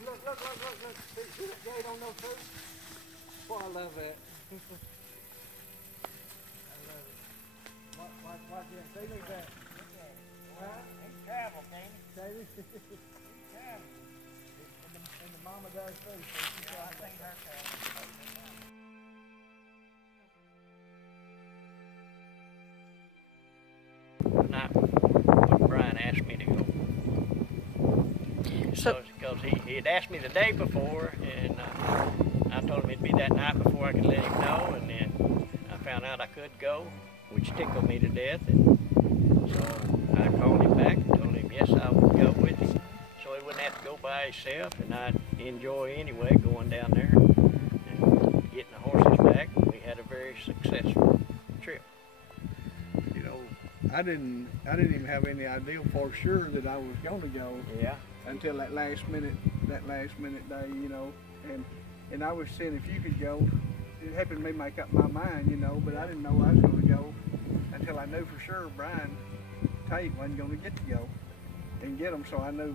look. See that gate on those two? Boy, I love that. I love it. Watch this. See, look at that. Huh? He's travel, can't he? David? He's travel. And the mama does too. So I think her travel. Night when Bryant asked me to go. Because he had asked me the day before, and I told him it'd be that night before I could let him know, and then I found out I could go, which tickled me to death. And so I called him back and told him yes, I would go with him, so he wouldn't have to go by himself, and I'd enjoy anyway going down there and getting the horses back. We had a very successful trip. You know, I didn't even have any idea for sure that I was going to go. Yeah. Until that last minute day, you know, and I was saying if you could go, it happened to me make up my mind, you know, but I didn't know I was going to go until I knew for sure Brian Tate wasn't going to get to go and get them, so I knew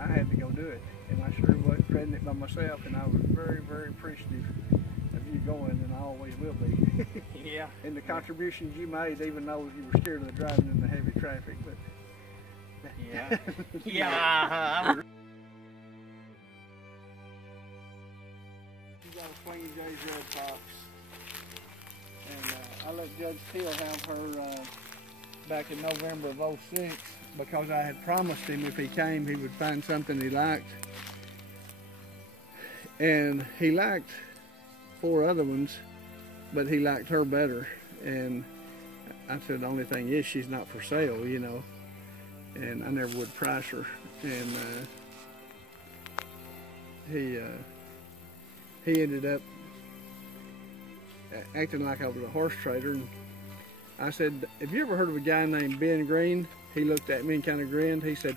I had to go do it, and I sure was dreading it by myself, and I was very, very appreciative of you going, and I always will be. Yeah. And the contributions you made, even though you were scared of the driving in the heavy traffic, but. Yeah. Yeah. She got a Queen J's Red Fox, and I let Judge Teal have her back in November of '06 because I had promised him if he came he would find something he liked, and he liked 4 other ones, but he liked her better, and I said the only thing is she's not for sale, you know. And I never would price her, and he ended up acting like I was a horse trader. And I said, have you ever heard of a guy named Ben Green? He looked at me and kind of grinned. He said,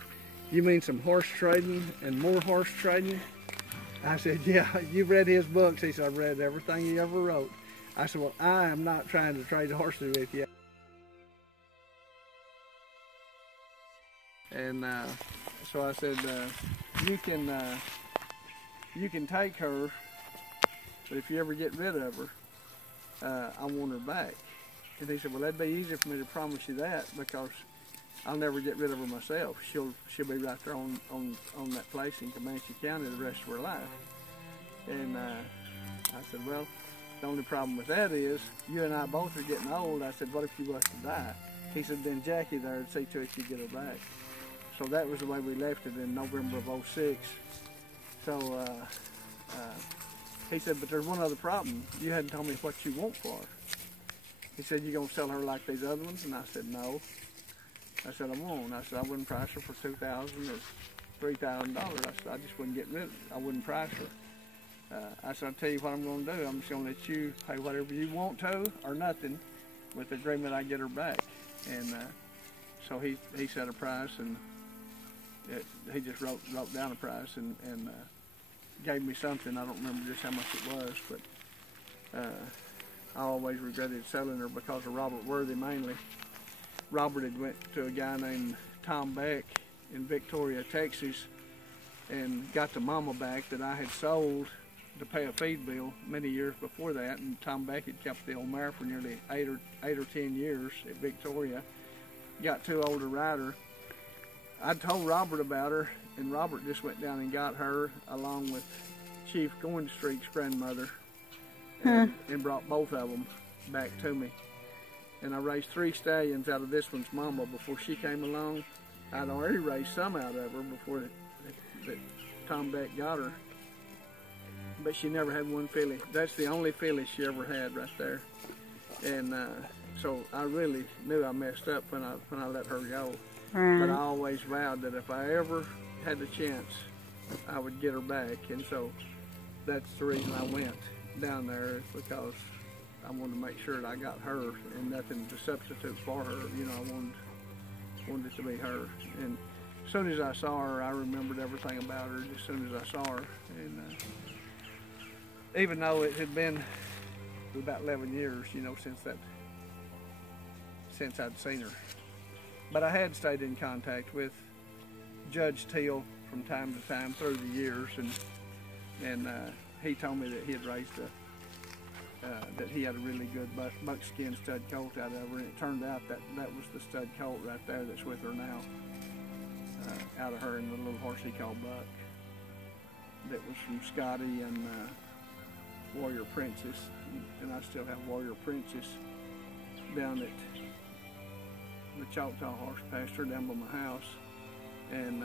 you mean some horse trading and more horse trading? I said, yeah, you've read his books. He said, I've read everything he ever wrote. I said, well, I am not trying to trade horses with you. And so I said, you can take her, but if you ever get rid of her, I want her back. And he said, well, that'd be easier for me to promise you that because I'll never get rid of her myself. She'll be right there on that place in Comanche County the rest of her life. And I said, well, the only problem with that is you and I both are getting old. I said, what if you was to die? He said, then Jackie there would see to it you get her back. So that was the way we left it in November of '06. So he said, but there's one other problem. You hadn't told me what you want for her. He said, you gonna sell her like these other ones? And I said, no. I said, I won't. I said, I wouldn't price her for $2,000 or $3,000. I said, I just wouldn't get rid of her. I wouldn't price her. I said, I'll tell you what I'm gonna do. I'm just gonna let you pay whatever you want to or nothing with the agreement I get her back. And so he set a price, and he just wrote down a price and gave me something. I don't remember just how much it was, but I always regretted selling her because of Robert Worthy mainly. Robert had went to a guy named Tom Beck in Victoria, Texas, and got the mama back that I had sold to pay a feed bill many years before that, and Tom Beck had kept the old mare for nearly 8 or 10 years at Victoria. Got too old to ride her. I told Robert about her, and Robert just went down and got her along with Chief Goingstreet's grandmother and brought both of them back to me. And I raised 3 stallions out of this one's mama before she came along. I'd already raised some out of her before that Tom Beck got her. But she never had one filly. That's the only filly she ever had right there. And so I really knew I messed up when I let her go. But I always vowed that if I ever had the chance, I would get her back. And so that's the reason I went down there, is because I wanted to make sure that I got her and nothing to substitute for her. You know, I wanted it to be her. And as soon as I saw her, I remembered everything about her as soon as I saw her. And even though it had been about 11 years, you know, since I'd seen her. But I had stayed in contact with Judge Teal from time to time through the years, and he told me that he had raised that he had a really good buckskin stud colt out of her, and it turned out that that was the stud colt right there that's with her now, out of her and the little horse he called Buck. That was from Scotty and Warrior Princess, and I still have Warrior Princess down at the Choctaw Horse Pasture down by my house, and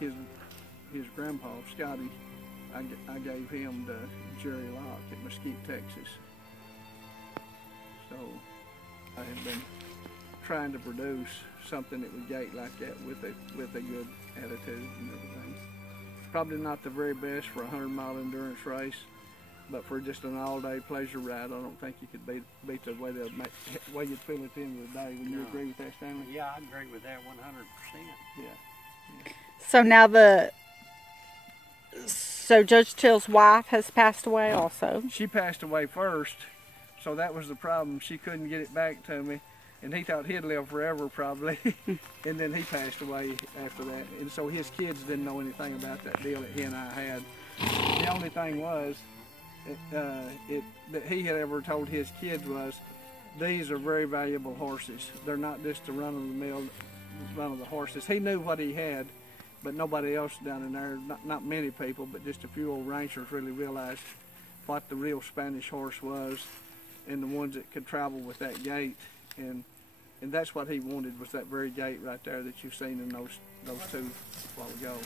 his grandpa Scotty, I gave him to Jerry Locke at Mesquite, Texas. So I have been trying to produce something that would gait like that with a good attitude and everything. Probably not the very best for a 100-mile endurance race, but for just an all-day pleasure ride, I don't think you could beat the way you'd feel at the end of the day. Would you agree with that, Stanley? Yeah, I agree with that 100%. Yeah. So now so Judge Teal's wife has passed away also. She passed away first, so that was the problem. She couldn't get it back to me, and he thought he'd live forever probably, and then he passed away after that. And so his kids didn't know anything about that deal that he and I had. The only thing was that he had ever told his kids was, these are very valuable horses. They're not just a run-of-the-mill run of the horses. He knew what he had, but nobody else down in there, not many people, but just a few old ranchers really realized what the real Spanish horse was, and the ones that could travel with that gait, and that's what he wanted, was that very gait right there that you've seen in those two a while ago.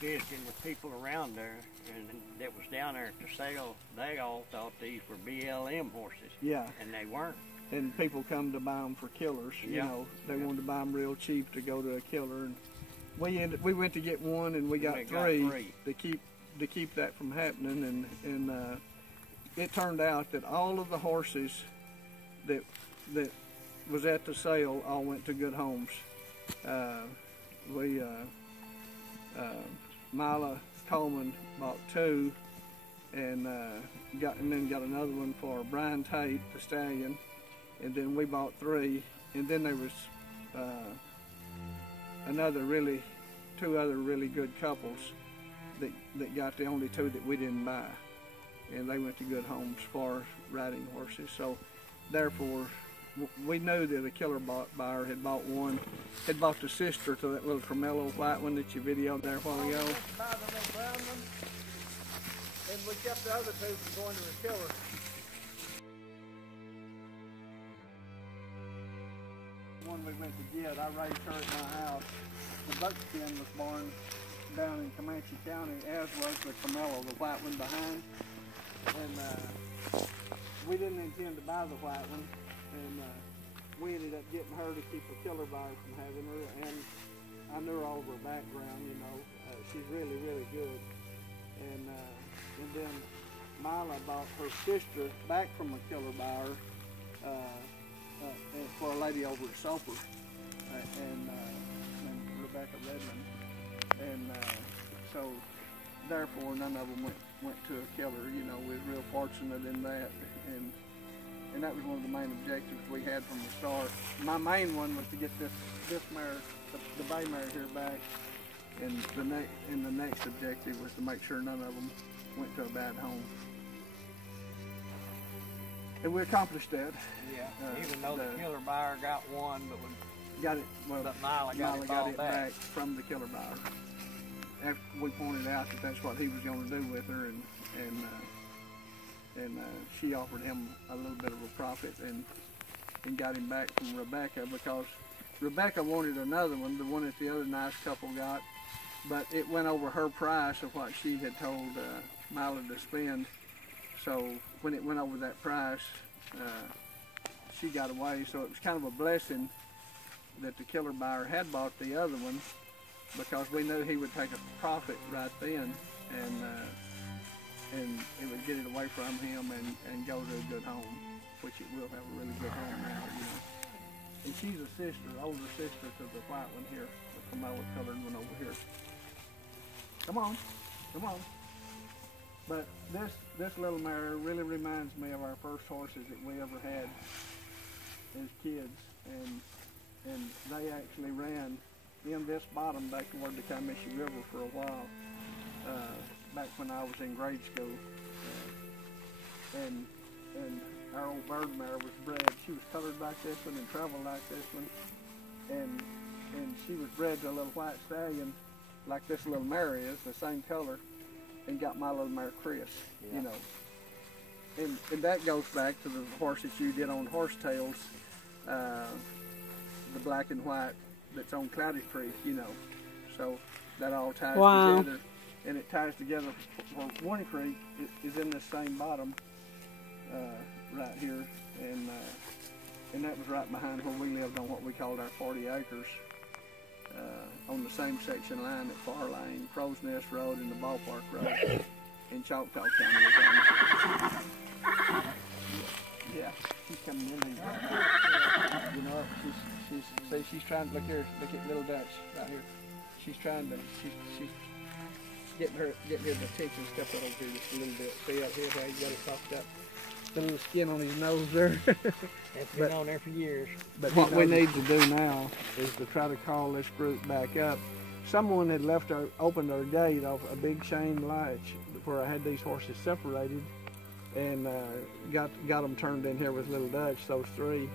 Visiting with people around there, and that was down there at the sale, they all thought these were BLM horses. Yeah. And they weren't. And people come to buy them for killers. You know, they wanted to buy them real cheap to go to a killer. And we went to get one, and we got three to keep that from happening. And it turned out that all of the horses that was at the sale all went to good homes. Mila Coleman bought two, and then got another one for Bryant, the stallion, and then we bought three, and then there was two other really good couples that got the only two that we didn't buy, and they went to good homes for riding horses. So therefore, we knew that a killer buyer had bought the sister to that little Carmelo white one that you videoed there a while ago. And we kept the other two from going to the killer. One we went to get, I raised her at my house. The buckskin was born down in Comanche County, as was the Carmelo, the white one behind. And we didn't intend to buy the white one. And we ended up getting her to keep a killer buyer from having her, and I knew her all over her background, you know. She's really, really good. And then Mila bought her sister back from a killer buyer for a lady over at Soper, and Rebecca Redmond. And so therefore none of them went to a killer. You know, we were real fortunate in that. And that was one of the main objectives we had from the start. My main one was to get this mare, the bay mare here back, and the next objective was to make sure none of them went to a bad home. And we accomplished that. Yeah, even though the killer buyer got one, but Mila got it back from the killer buyer. After we pointed out that that's what he was going to do with her, and she offered him a little bit of a profit and got him back from Rebecca, because Rebecca wanted another one, the one that the other nice couple got, but it went over her price of what she had told Mila to spend. So when it went over that price, she got away. So it was kind of a blessing that the killer buyer had bought the other one, because we knew he would take a profit right then, and it would get it away from him and go to a good home, which it will have a really good home now, you know. And she's a sister, older sister to the white one here, the from our colored one over here. Come on, come on. But this little mare really reminds me of our first horses that we ever had as kids, and they actually ran in this bottom back toward the Comanche River for a while, back when I was in grade school. And our old bird mare was bred. She was colored like this one and traveled like this one, and she was bred to a little white stallion like this little mare is, the same color, and got my little mare Chris, Yeah. you know. And that goes back to the horse that you did on Horsetails, the black and white that's on Cloudy Creek, you know. So that all ties together, and it ties together. For One Creek is in this same bottom right here, and that was right behind where we lived on what we called our 40 acres, on the same section line at Far Lane, Crow's Nest Road, and the Ballpark Road in Choctaw County. Yeah, she's coming in here. You know, she's trying to look at Little Dutch right here. She's trying to, she's getting her attention step up over here just a little bit. See up here how he's got it puffed up. The little skin on his nose there. It's been on there for years. But what we need to do now is to try to call this group back up. Someone had opened our gate off a big chain latch where I had these horses separated, and got them turned in here with Little Dutch, those three.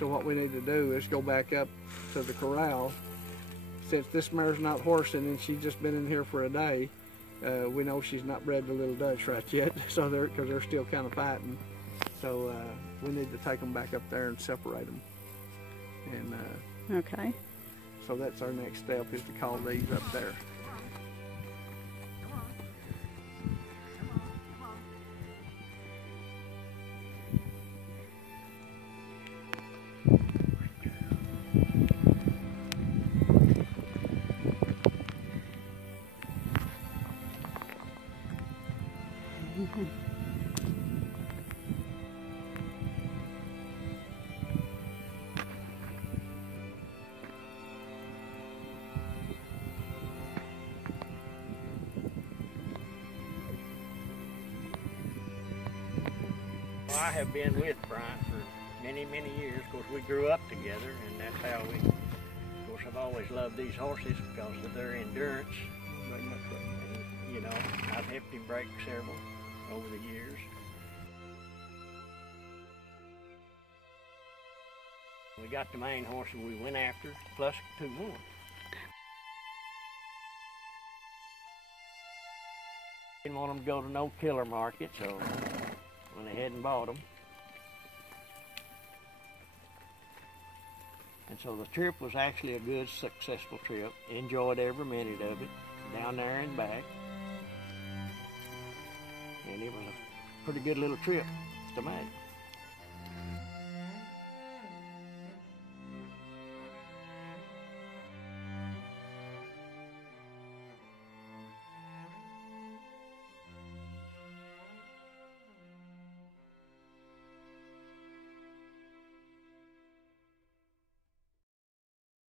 So what we need to do is go back up to the corral. Since this mare's not horsing and she's just been in here for a day, we know she's not bred to Little Dutch right yet, so because they're still kind of fighting. So we need to take them back up there and separate them. And Okay. so that's our next step, is to call these up there. Well, I have been with Bryant for many, many years. Of course, we grew up together, and that's how we, of course, I've always loved these horses because of their endurance. And, you know, I've helped him break several over the years. We got the main horses we went after, plus 2 more. Didn't want them to go to no killer market, so went ahead and bought them. And so the trip was actually a good, successful trip. Enjoyed every minute of it, down there and back. And it was a pretty good little trip to make.